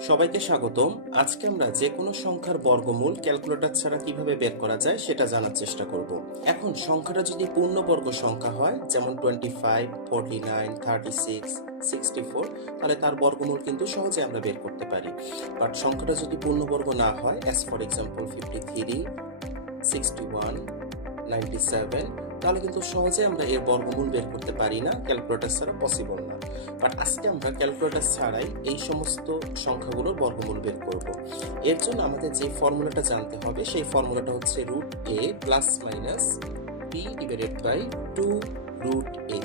সবাইকে স্বাগতম। আজকে আমরা যে কোনো সংখ্যার বর্গমূল ক্যালকুলেটর ছাড়া কিভাবে বের করা যায় সেটা জানার চেষ্টা করব। এখন সংখ্যাটা যদি পূর্ণবর্গ সংখ্যা হয়, যেমন 25, 49, 36, 64, তাহলে তার বর্গমূল কিন্তু সহজে আমরা বের করতে পারি। বাট সংখ্যাটা যদি পূর্ণবর্গ না হয়, অ্যাজ ফর এক্সাম্পল 53, 61, 97, তাহলে কিন্তু সহজে আমরা এর বর্গমূল বের করতে পারি না, ক্যালকুলেটর ছাড়া পসিবল না। বাট আজকে আমরা ক্যালকুলেটর ছাড়াই এই সমস্ত সংখ্যাগুলোর বর্গমূল বের করব। এর জন্য আমাদের যে ফর্মুলাটা জানতে হবে সেই ফর্মুলাটা হচ্ছে √a plus minus b divided by 2√a।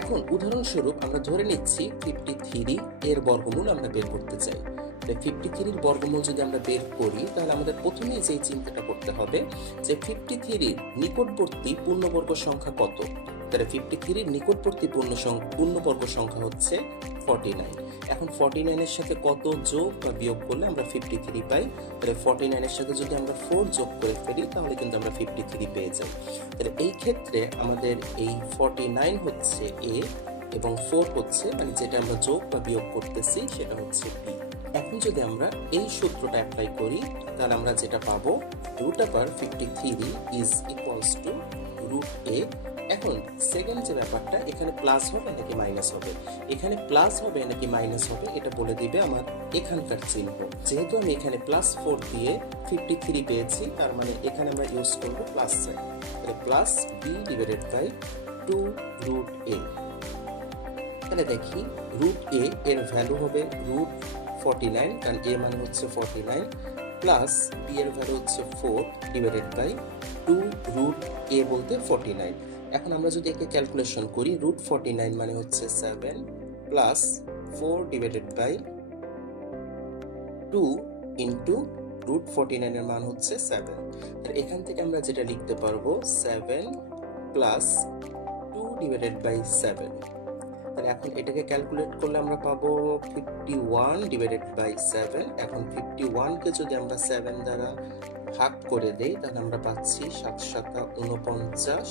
এখন উদাহরণস্বরূপ আমরা ধরে নিচ্ছি 53 এর বর্গমূল আমরা বের করতে চাই। 53 এর বর্গমূল যদি আমরা বের করি, তাহলে আমাদের প্রথমেই যে চিন্তাটা করতে হবে যে 53 এর নিকটবর্তী পূর্ণবর্গ সংখ্যা কত। তাহলে 53 এর নিকটবর্তী পূর্ণবর্গ সংখ্যা হচ্ছে 49। এখন 49 এর সাথে কত যোগ বা বিয়োগ করলে আমরা 53 পাই। তাহলে 49 এর সাথে যদি আমরা 4 যোগ করে ফেলি, তাহলে কিন্তু আমরা 53 পেয়ে যাই। তাহলে এই ক্ষেত্রে আমাদের এই 49 হচ্ছে a এবং 4 হচ্ছে, মানে যেটা আমরা যোগ বা বিয়োগ করতেছি সেটা হচ্ছে b। এখন যদি আমরা এই সূত্রটা অ্যাপ্লাই করি, তাহলে আমরা যেটা পাবো √53 ইজ ইকুয়ালস টু √a। এখন সেকেন্ড যে ব্যাপারটা, এখানে প্লাস হবে নাকি মাইনাস হবে, এখানে প্লাস হবে নাকি মাইনাস হবে, এটা বলে দিবে আমার এখানকার চিহ্ন। যেহেতু আমি এখানে +4 দিয়ে 53 পেয়েছি, তার মানে এখানে আমরা ইউজ করব প্লাস সাইন। তাহলে plus b divided by 2√a। তাহলে দেখি √a এর ভ্যালু হবে √49, কারণ a মানে হচ্ছে 49, প্লাস b এর ভ্যালু হচ্ছে 4 ডিভাইডেড বাই 2√a বলতে 49। এখন আমরা যদি একে ক্যালকুলেশন করি, √49 মানে হচ্ছে 7 প্লাস 4 ডিভাইডেড বাই 2 ইন্টু √49 এর মান হচ্ছে 7। তাহলে এখান থেকে আমরা যেটা লিখতে পারবো 7 প্লাস 2 ডিভাইডেড বাই 7। তাহলে এখন এটাকে ক্যালকুলেট করলে আমরা পাবো 51 ডিভাইডেড বাই 7। এখন 51 কে যদি আমরা 7 দ্বারা ভাগ করে দেই, তাহলে আমরা পাচ্ছি 7 × 49।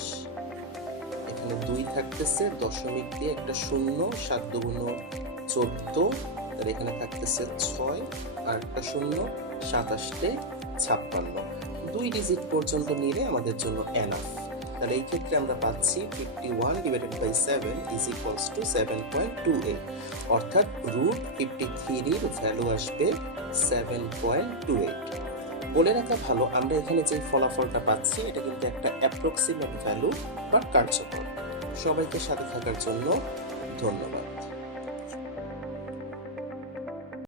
এখানে 2 থাকতেছে, দশমিক দিয়ে একটা শূন্য, 7 × 2 = 14, তাহলে এখানে থাকতেছে 6 আর একটা শূন্য, 7 × 8 = 56। 2 ডিজিট পর্যন্ত নিলে আমাদের জন্য এনাফ। তাহলে এই ক্ষেত্রে আমরা পাচ্ছি 51 divided by 7 is equals to 7.28, অর্থাৎ √53 এর ভ্যালু আসবে 7.28। বলে রাখা ভালো, আমরা এখানে যে ফলাফলটা পাচ্ছি এটা কিন্তু একটা অ্যাপ্রক্সিমেট ভ্যালু বা কার্যকর। সবাইকে সাথে থাকার জন্য ধন্যবাদ।